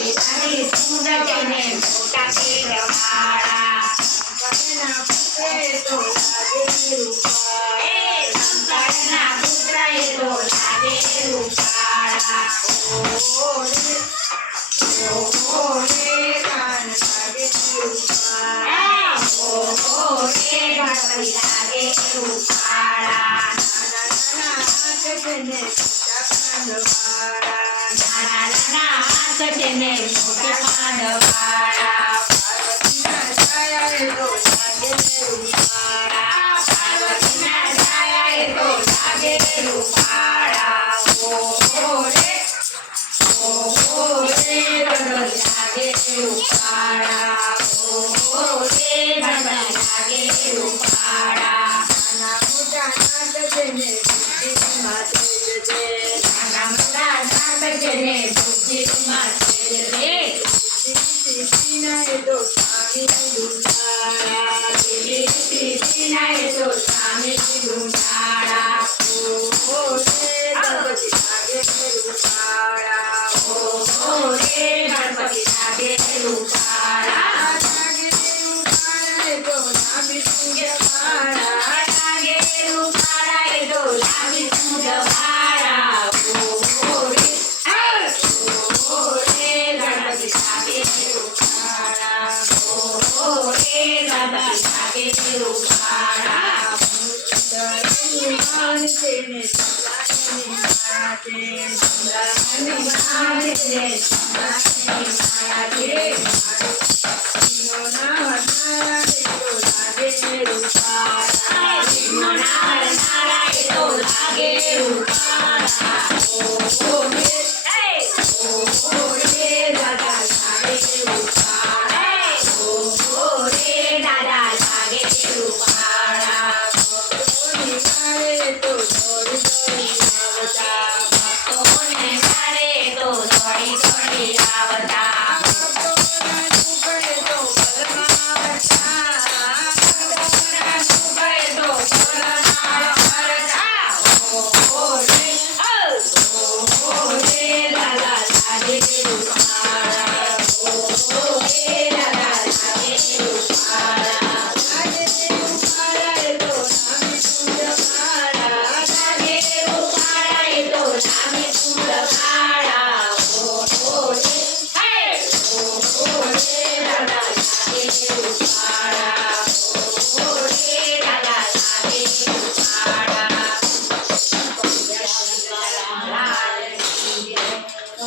બેટાની સુંદર તેને મોટા પેટવાળા શંકરના પુત્રે તો લાગે રૂપાળા. એ શંકરના પુત્ર એ તો લાગે રૂપાળા ઓહો રે કાન લાગે રૂપાળા. ઓહો રે ગણપતિ લાગે રૂપાળા નાના હાથ તેને મોટા કાંડવાળા. નાના નાના હાથ તેને મોટા કાંડવાળા પાર્વતીના છાયા એ તો લાગે રૂપાળા. પાર્વતીના છાયા એ તો લાગે રૂપાળા ઓહો રે ગણપતિ લાગે રૂપાળા ઓહો રે ગણપતિ લાગે રૂપાળા નાના મોટા નાથ તેને બુદ્ધિમાં તેજ છે. નાના મોટા નાથ તેને બુદ્ધિમાં તેજ છે. સિદ્ધિના એ તો સ્વામી રૂપાળા. સિદ્ધિના એ તો સ્વામી રૂપાળા ઓહો રે ગણપતિ લાગે રૂપાળા. ઓહો રે ગણપતિ લાગે રૂપાળા લાગે રૂપાળા એ તો લાંબી સૂંઢવાળા. લાગે રૂપાળા એ તો લાંબી સૂંઢવાળા ઓહો રે ગણપતિ લાગે રૂપાળા ઓહો રે ગણપતિ લાગે રૂપાળા સુંદરનું માન તેને સુંદરની માયા છે. સુંદરનું માન તેને સુંદરની માયા છે. નો નારા એ તો લાગે રૂપાળા. નારા એ તો લાગે રૂપાળા ઓહો રે